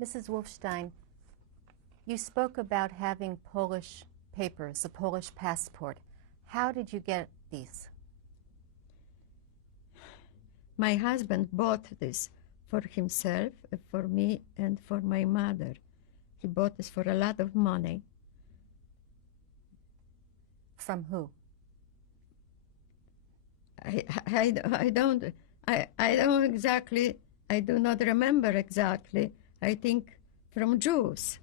Mrs. Wolfstein, you spoke about having Polish papers, a Polish passport. How did you get these? My husband bought this for himself, for me, and for my mother. He bought this for a lot of money. From who? I don't exactly, I do not remember exactly. I think from Jews.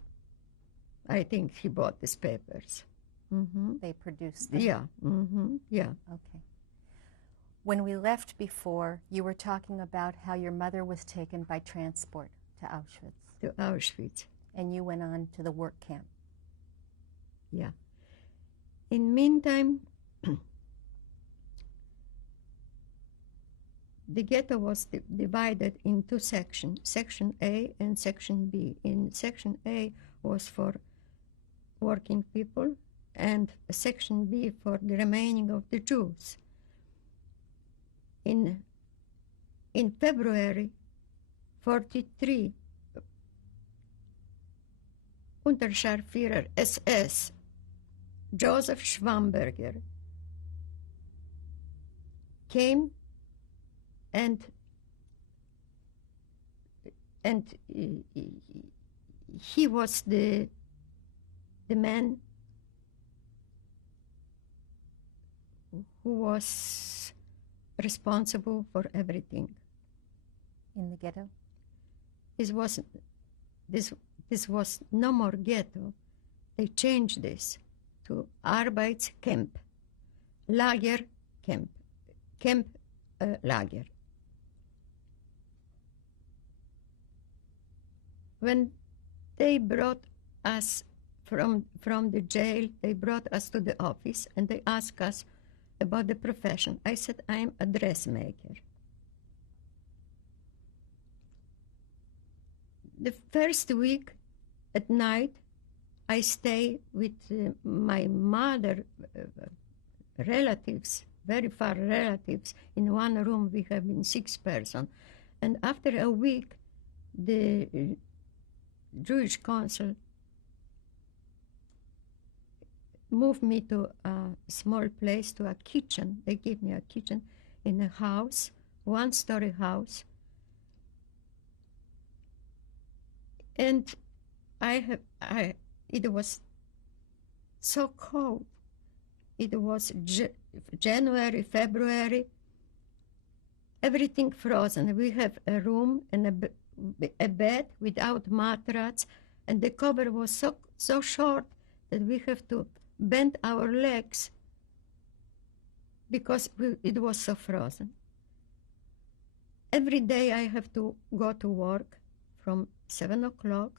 I think he bought these papers. Mm-hmm. They produced them? Yeah, mm-hmm. Yeah. Okay. When we left before, you were talking about how your mother was taken by transport to Auschwitz. To Auschwitz. And you went on to the work camp. Yeah. In meantime, the ghetto was divided in two sections, Section A and Section B. In Section A was for working people, and Section B for the remaining of the Jews. In February 1943, Unterscharführer SS Joseph Schwamberger came and he was the man who was responsible for everything. In the ghetto? This was no more ghetto. They changed this to Arbeitscamp, Lager camp, Lager. When they brought us from the jail, they brought us to the office and they asked us about the profession. I said, I'm a dressmaker. The first week at night, I stay with my mother, relatives, very far relatives. In one room we have been 6 persons. And after a week, the Jewish council moved me to a small place, to a kitchen. They gave me a kitchen in a house, 1-story house. And it was so cold. It was January, February, everything frozen. We have a room and a bed without mattress, and the cover was so short that we have to bend our legs because it was so frozen. Every day I have to go to work from 7 o'clock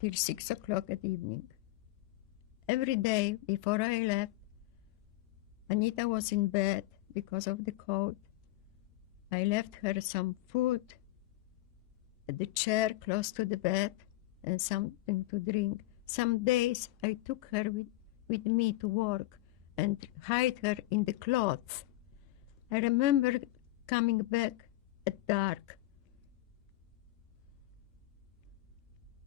till 6 o'clock at evening. Every day before I left, Anita was in bed because of the cold. I left her some food at the chair close to the bed and something to drink. Some days I took her with me to work and hide her in the clothes. I remember coming back at dark.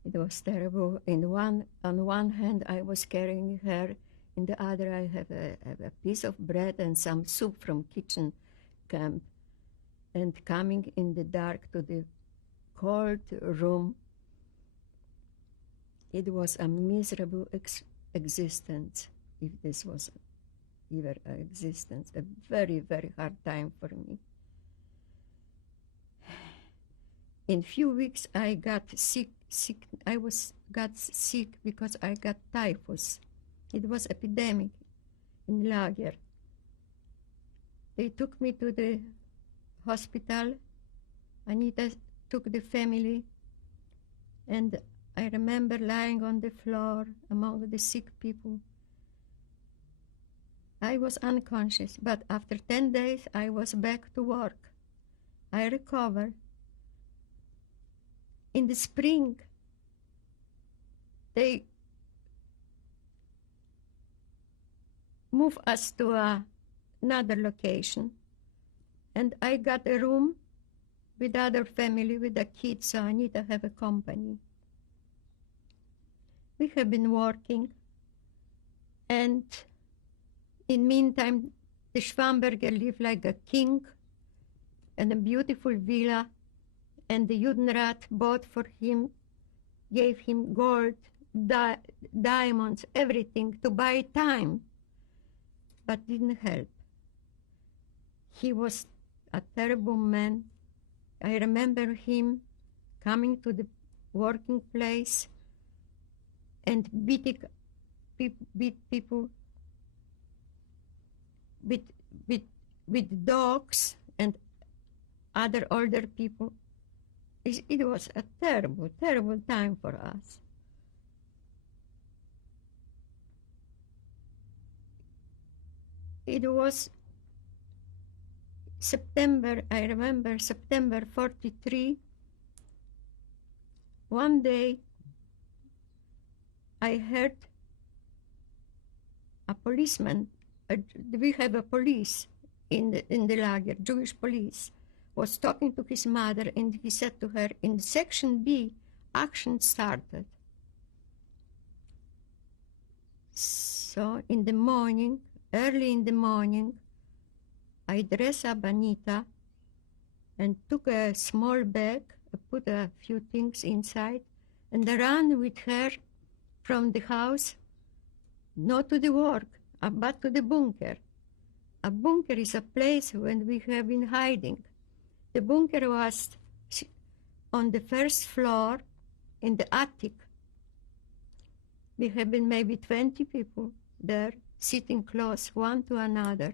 It was terrible. On one hand, I was carrying her. In the other, I have a piece of bread and some soup from kitchen camp. And coming in the dark to the cold room, it was a miserable existence, if this was ever an existence. A very, very hard time for me. In few weeks, I got sick. Got sick because I got typhus. It was epidemic in Lager. They took me to the hospital. Anita took the family, and I remember lying on the floor among the sick people. I was unconscious, but after 10 days, I was back to work. I recovered. In the spring, they moved us to another location, and I got a room with other family, with the kids, so I need to have a company. We have been working, and in meantime, the Schwamberger lived like a king in a beautiful villa, and the Judenrat bought for him, gave him gold, diamonds, everything to buy time, but didn't help. He was a terrible man. I remember him coming to the working place and beat people with dogs and other older people. It was a terrible, terrible time for us. It was September, I remember September 43. One day I heard a policeman, we have a police in the lager, Jewish police, was talking to his mother, and he said to her, in section B, action started. So in the morning, early in the morning, I dressed up Anita and took a small bag, put a few things inside, and ran with her from the house, not to the work, but to the bunker. A bunker is a place when we have been hiding. The bunker was on the first floor in the attic. We have been maybe 20 people there, sitting close one to another.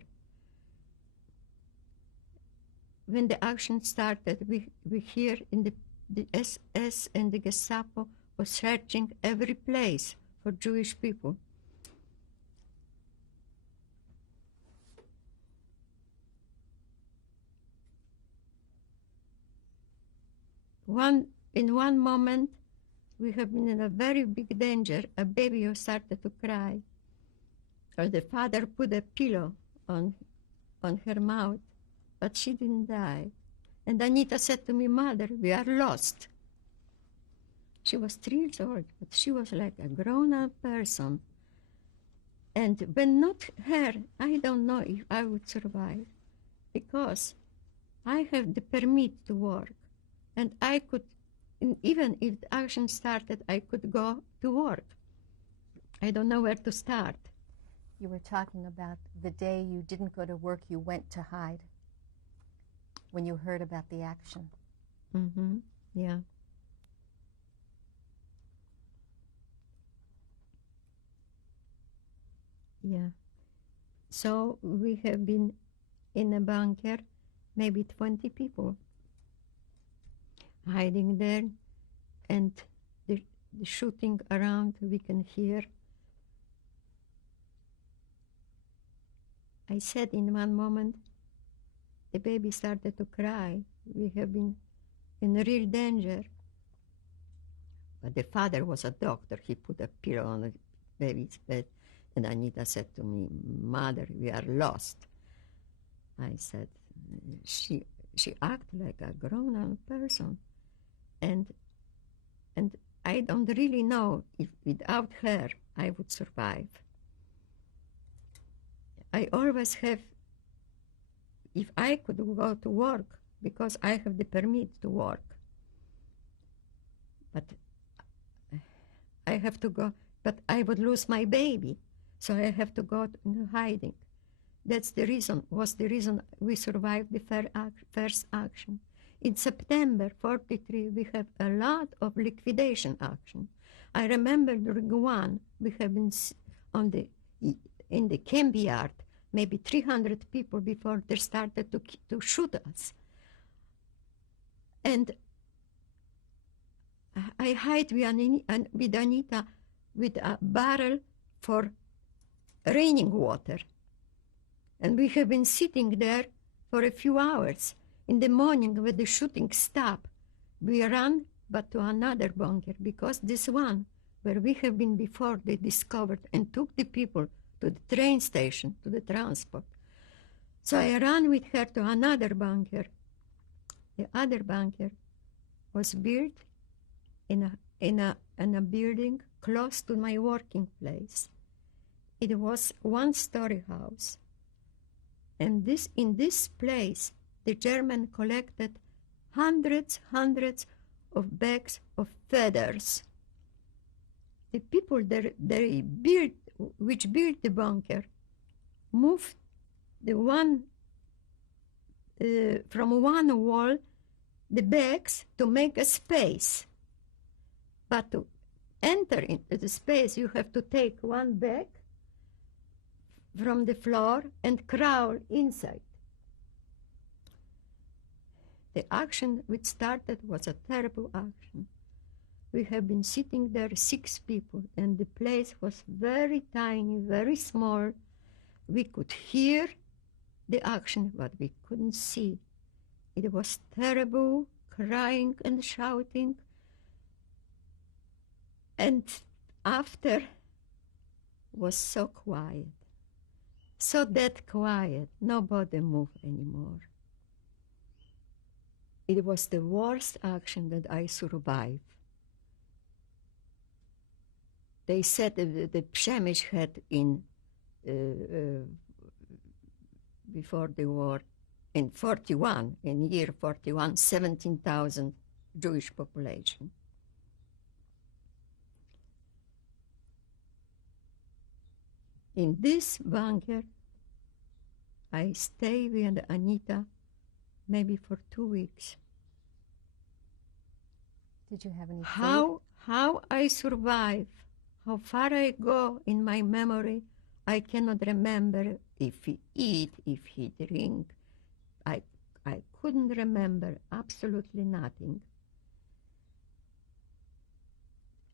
When the action started, we hear in the SS and the Gestapo was searching every place for Jewish people. In one moment, we have been in a very big danger. A baby who started to cry. Or the father put a pillow on her mouth, but she didn't die. And Anita said to me, Mother, we are lost. She was 3 years old, but she was like a grown-up person. And when not her, I don't know if I would survive, because I have the permit to work. And I could, even if the action started, I could go to work. I don't know where to start. You were talking about the day you didn't go to work, you went to hide when you heard about the action. Mm-hmm. Yeah. Yeah. So we have been in a bunker, maybe 20 people, hiding there, and the shooting around we can hear. I said in one moment, the baby started to cry. We have been in real danger. But the father was a doctor. He put a pillow on the baby's bed, and Anita said to me, Mother, we are lost. I said, she acted like a grown-up person. And I don't really know if without her I would survive. I always have, if I could go to work, because I have the permit to work, but I have to go, but I would lose my baby, so I have to go into hiding. Was the reason we survived the first action. In September 43, we have a lot of liquidation action. I remember during one, we have been in the camp yard, maybe 300 people before they started to shoot us. And I hide with Anita with a barrel for raining water. And we have been sitting there for a few hours. In the morning, when the shooting stopped, we ran but to another bunker, because this one, where we have been before, they discovered and took the people to the train station, to the transport. So I ran with her to another bunker. The other bunker was built in a building close to my working place. It was one-story house. And in this place, the German collected hundreds of bags of feathers. The people which built the bunker moved from one wall the bags to make a space. But to enter into the space, you have to take one bag from the floor and crawl inside. The action which started was a terrible action. We have been sitting there 6 people, and the place was very tiny, very small. We could hear the action, but we couldn't see. It was terrible, crying and shouting. And after was so quiet, so dead quiet, nobody moved anymore. It was the worst action that I survived. They said that the Przemyśl had before the war, in year 41, 17,000 Jewish population. In this bunker, I stayed with Anita maybe for 2 weeks. Did you have any food? How I survive, how far I go in my memory, I cannot remember if he eat, if he drink. I couldn't remember absolutely nothing.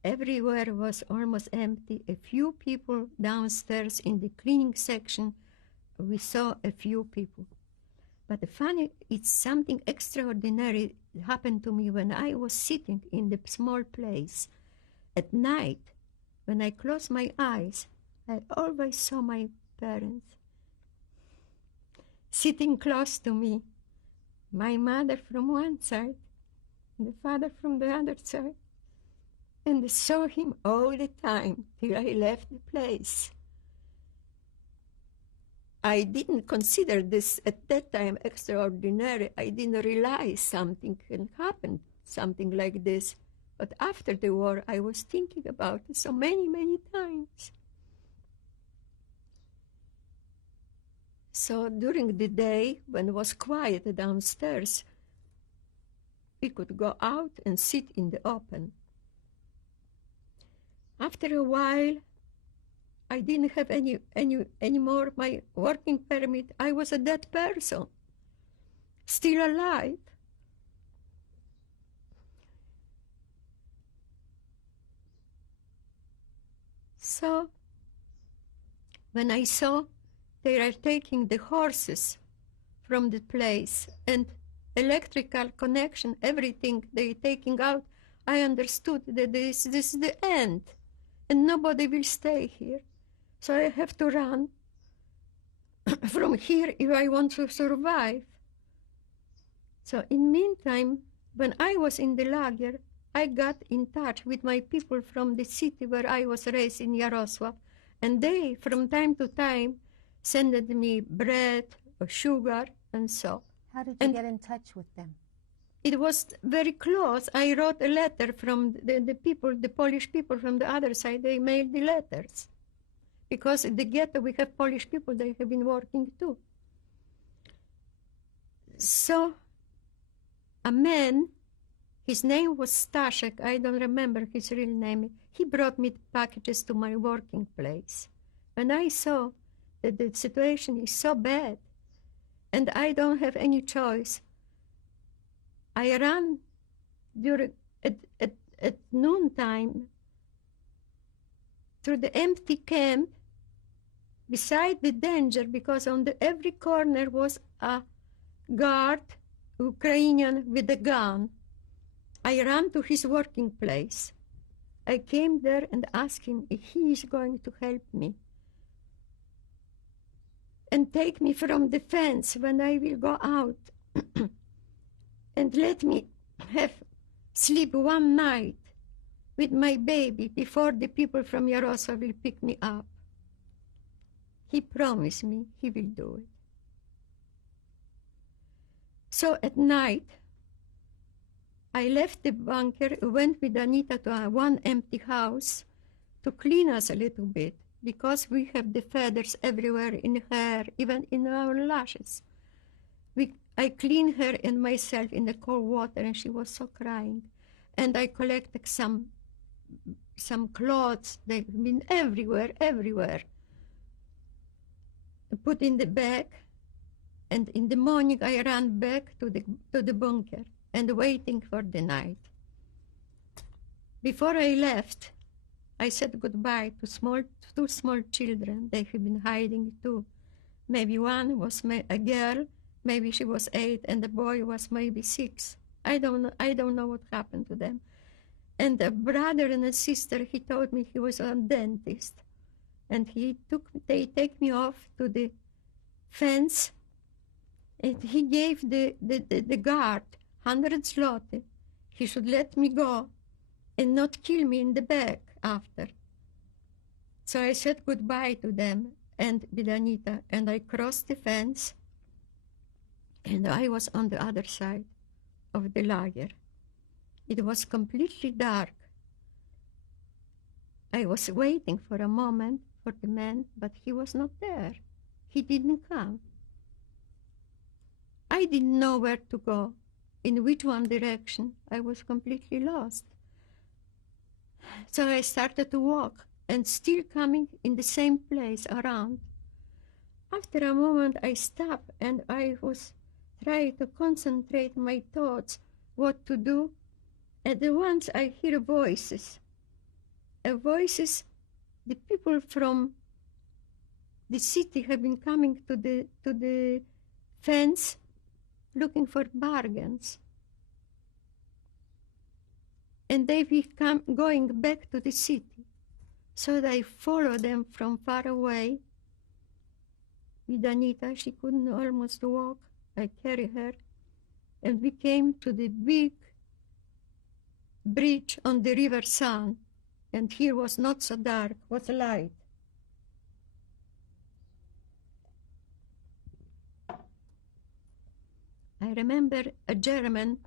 Everywhere was almost empty. A few people downstairs in the cleaning section, we saw a few people. But the funny, it's something extraordinary happened to me when I was sitting in the small place. At night, when I closed my eyes, I always saw my parents sitting close to me. My mother from one side, and the father from the other side. And I saw him all the time till I left the place. I didn't consider this at that time extraordinary. I didn't realize something can happen, something like this. But after the war, I was thinking about it so many times. So during the day, when it was quiet downstairs, we could go out and sit in the open. After a while, I didn't have any more my working permit. I was a dead person, still alive. So when I saw they are taking the horses from the place and electrical connection, everything they're taking out, I understood that this is the end and nobody will stay here. So I have to run from here if I want to survive. So in meantime, when I was in the lager, I got in touch with my people from the city where I was raised in Yaroslavl, and they, from time to time, sent me bread or sugar and so. How did you get in touch with them? It was very close. I wrote a letter from the people, the Polish people from the other side. They mailed the letters. Because in the ghetto we have Polish people, they have been working too. So a man, his name was Staszek, I don't remember his real name, he brought me packages to my working place. And I saw that the situation is so bad and I don't have any choice. I ran at noontime through the empty camp beside the danger, because on every corner was a guard, Ukrainian, with a gun. I ran to his working place. I came there and asked him if he is going to help me and take me from the fence when I will go out. and let me have sleep one night with my baby before the people from Yaroslav will pick me up. He promised me he will do it. So at night, I left the bunker, went with Anita to one empty house to clean us a little bit, because we have the feathers everywhere in hair, even in our lashes. I cleaned her and myself in the cold water, and she was so crying. And I collected some clothes. They've been everywhere. Put in the bag, and in the morning I ran back to the bunker and waiting for the night. Before I left, I said goodbye to two small children. They have been hiding too. Maybe one was a girl, maybe she was 8, and the boy was maybe 6. I don't know what happened to them. And a brother and a sister, he told me he was a dentist. And they take me off to the fence, and he gave the guard 100 zloty. He should let me go and not kill me in the back after. So I said goodbye to them and with Anita, and I crossed the fence, and I was on the other side of the lager. It was completely dark. I was waiting for a moment for the man, but he was not there. He didn't come. I didn't know where to go, in which one direction. I was completely lost. So I started to walk, and still coming in the same place around. After a moment I stopped, and I was trying to concentrate my thoughts, what to do. At once I hear voices. Voices, the people from the city have been coming to the fence looking for bargains. And they will going back to the city. So I follow them from far away. With Anita, she couldn't almost walk. I carry her. And we came to the big bridge on the River Sun. And here was not so dark, was light. I remember a German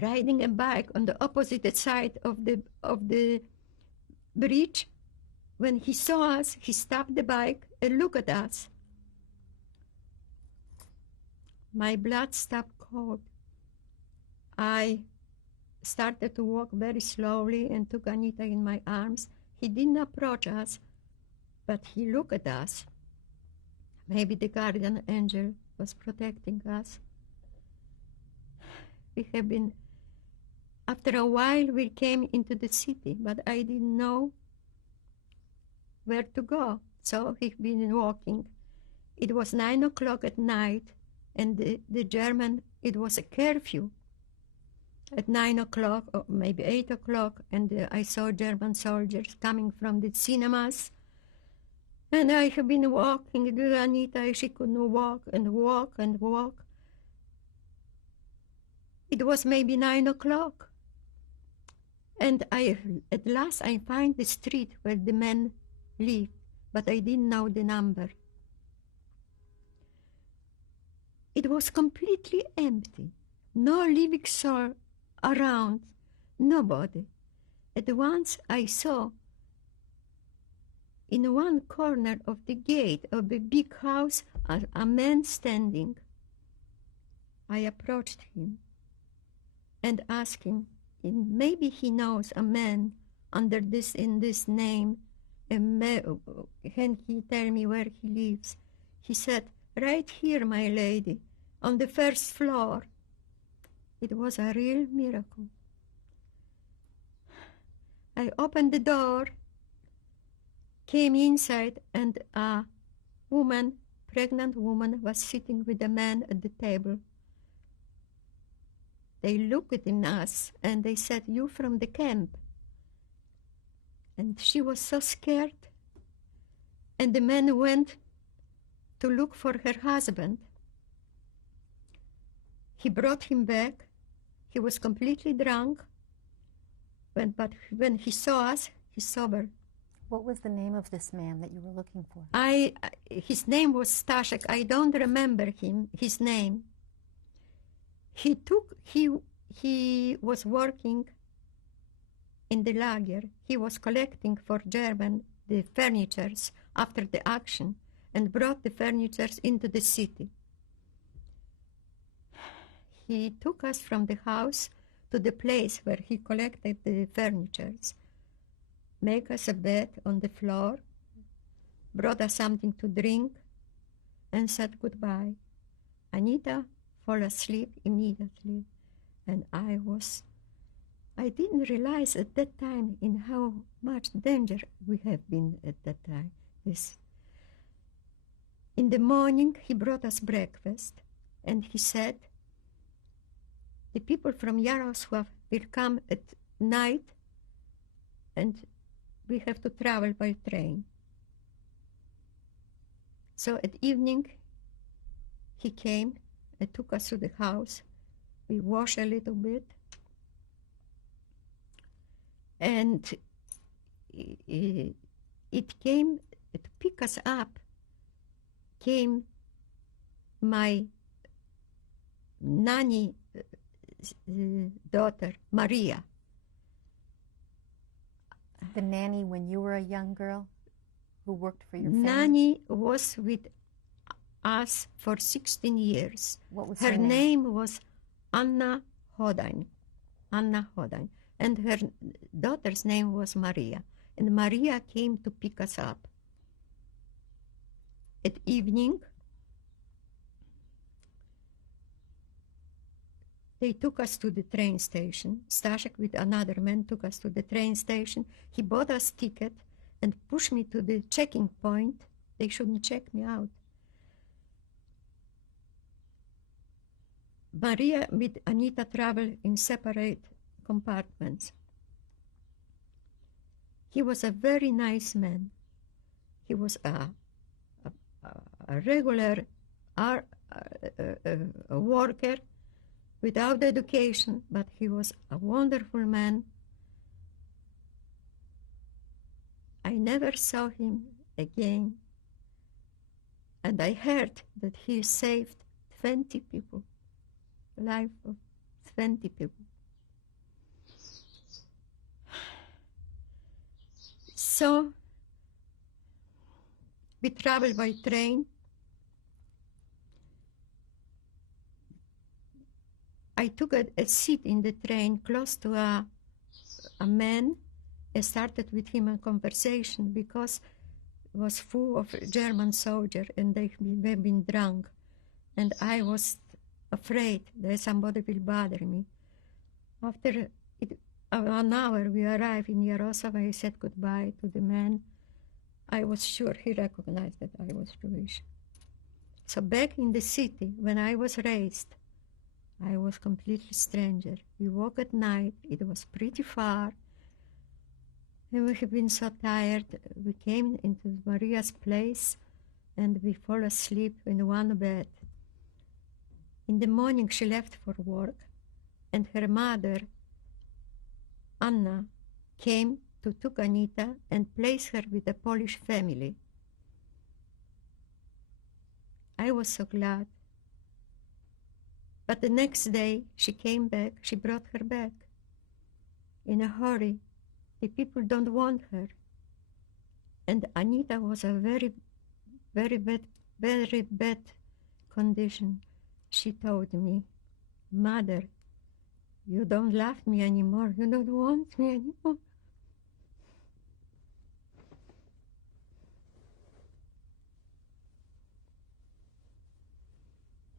riding a bike on the opposite side of the bridge. When he saw us, he stopped the bike and looked at us. My blood stopped cold. I started to walk very slowly and took Anita in my arms. He didn't approach us, but he looked at us. Maybe the guardian angel was protecting us. We have been, after a while we came into the city, but I didn't know where to go. So we've been walking. It was 9 o'clock at night, and the German, it was a curfew at 9 o'clock, or maybe 8 o'clock, and I saw German soldiers coming from the cinemas. And I have been walking with Anita. She couldn't walk and walk and walk. It was maybe 9 o'clock. And at last I find the street where the men live, but I didn't know the number. It was completely empty. No living soul around, nobody. At once I saw in one corner of the gate of the big house a man standing. I approached him and asked him, maybe he knows a man under this, in this name, can he tell me where he lives? He said, right here, my lady, on the first floor. It was a real miracle. I opened the door, came inside, and a woman, pregnant woman, was sitting with a man at the table. They looked at us and they said, you from the camp? And she was so scared. And the man went to look for her husband. He brought him back. He was completely drunk, but when he saw us, he's sober. What was the name of this man that you were looking for? His name was Staszek. I don't remember his name. He was working in the lager. He was collecting for German the furnitures after the action and brought the furnitures into the city. He took us from the house to the place where he collected the furnitures, make us a bed on the floor, brought us something to drink, and said goodbye. Anita fell asleep immediately, and I didn't realize at that time in how much danger we have been at that time. In the morning, he brought us breakfast, and he said, the people from Yaroslavl will come at night, and we have to travel by train. So at evening, he came and took us to the house. We washed a little bit, and it came to pick us up. Came my nanny daughter, Maria. The nanny when you were a young girl who worked for your family? Nanny was with us for 16 years. What was her name? name was Anna Hodain. Anna Hodain. And her daughter's name was Maria. And Maria came to pick us up. At evening, they took us to the train station. Staszek with another man took us to the train station. He bought us ticket and pushed me to the checking point. They shouldn't check me out. Maria with Anita traveled in separate compartments. He was a very nice man. He was a regular worker without education, but he was a wonderful man. I never saw him again, and I heard that he saved 20 people, the life of 20 people. So we traveled by train. I took a seat in the train close to a man. I started with him a conversation because it was full of German soldiers and they've been drunk. And I was afraid that somebody will bother me. After 1 hour, we arrived in Yaroslavl. I said goodbye to the man. I was sure he recognized that I was Jewish. So back in the city, when I was raised, I was completely stranger. We walked at night. It was pretty far. And we have been so tired. We came into Maria's place and we fall asleep in one bed. In the morning, she left for work, and her mother, Anna, came to took Anita and placed her with a Polish family. I was so glad. But the next day, she came back. She brought her back in a hurry. The people don't want her. And Anita was a very, very bad condition. She told me, "Mother, you don't love me anymore. You don't want me anymore."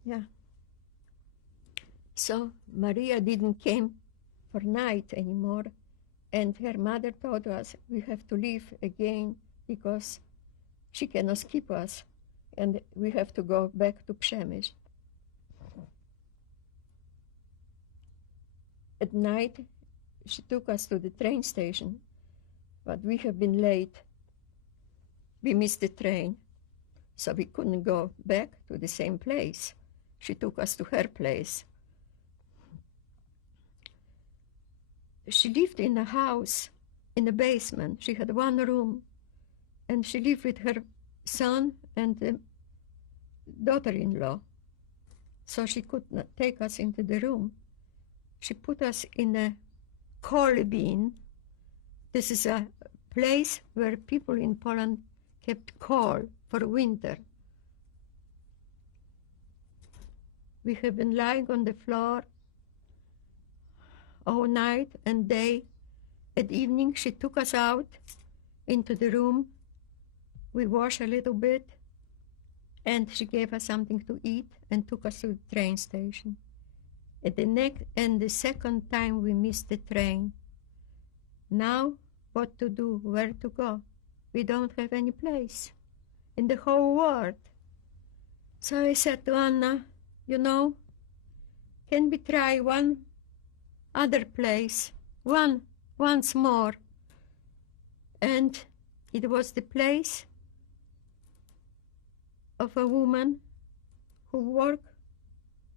Yeah. So Maria didn't came for night anymore, and her mother told us we have to leave again because she cannot keep us, and we have to go back to Przemysl. At night, she took us to the train station, but we have been late. We missed the train, so we couldn't go back to the same place. She took us to her place. she lived in a house in the basement. She had one room, and she lived with her son and the daughter-in-law. So she could not take us into the room. She put us in a coal bin. This is a place where people in Poland kept coal for winter. We have been lying on the floor all night and day. At evening, she took us out into the room. We washed a little bit, and she gave us something to eat and took us to the train station. The second time we missed the train. Now, what to do, where to go? We don't have any place in the whole world. So I said to Anna, you know, can we try one other place, once more? And it was the place of a woman who worked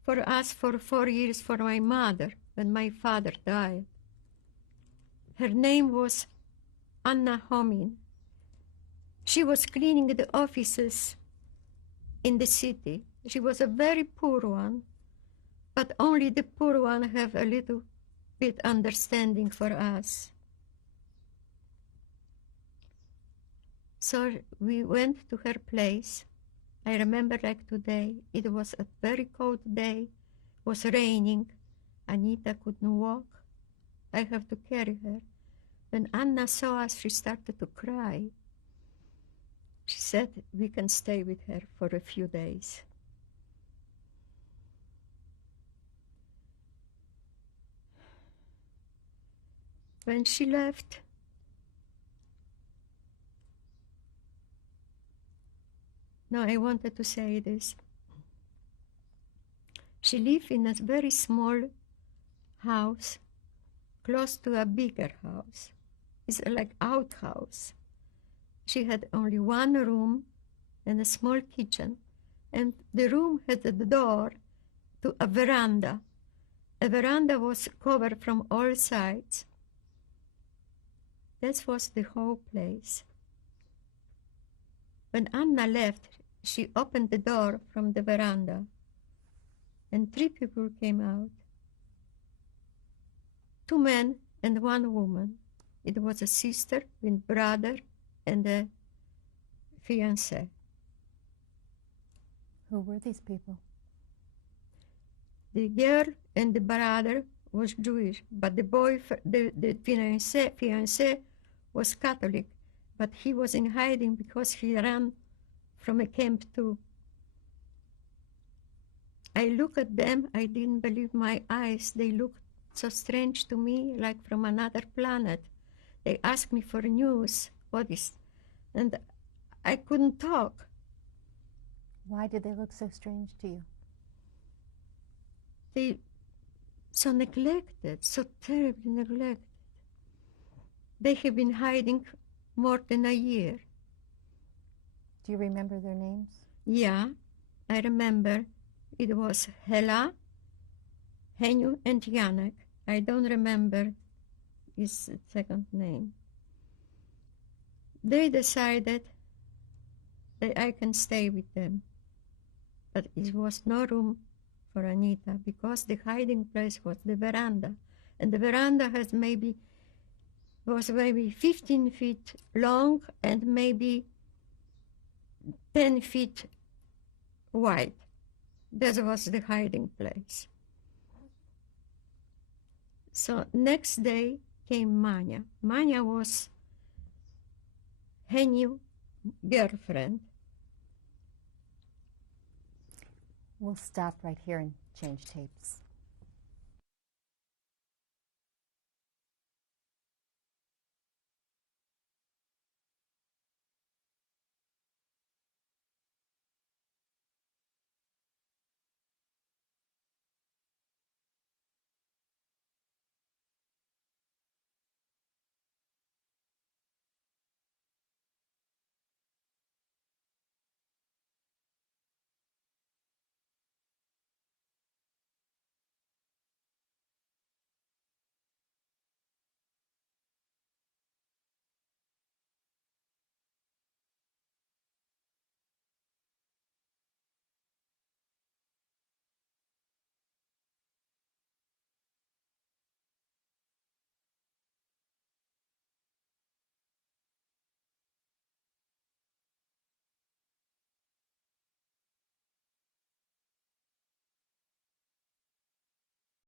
for us for 4 years for my mother when my father died. Her name was Anna Homin. She was cleaning the offices in the city. She was a very poor one, but only the poor one have a little bit understanding for us. So we went to her place. I remember like today, it was a very cold day, it was raining. Anita couldn't walk. I have to carry her. When Anna saw us, she started to cry. She said we can stay with her for a few days. When she left, no, I wanted to say this. She lived in a very small house, close to a bigger house. It's like outhouse. She had only one room and a small kitchen, and the room had the door to a veranda. A veranda was covered from all sides. That was the whole place. When Anna left, she opened the door from the veranda, and 3 people came out. 2 men and 1 woman. It was a sister with brother and a fiancé. Who were these people? The girl and the brother was Jewish, but the fiancé was Catholic, but he was in hiding because he ran from a camp too. I looked at them, I didn't believe my eyes. They looked so strange to me, like from another planet. They asked me for news, and I couldn't talk. Why did they look so strange to you? They so neglected, so terribly neglected. They have been hiding more than a year. Do you remember their names? Yeah, I remember. It was Hela, Heniu, and Janek. I don't remember his second name. They decided that I can stay with them, but it was no room for Anita because the hiding place was the veranda, and the veranda was maybe 15 feet long and maybe 10 feet wide. That was the hiding place. So next day came Manya. Manya was Heniu girlfriend. We'll stop right here and change tapes.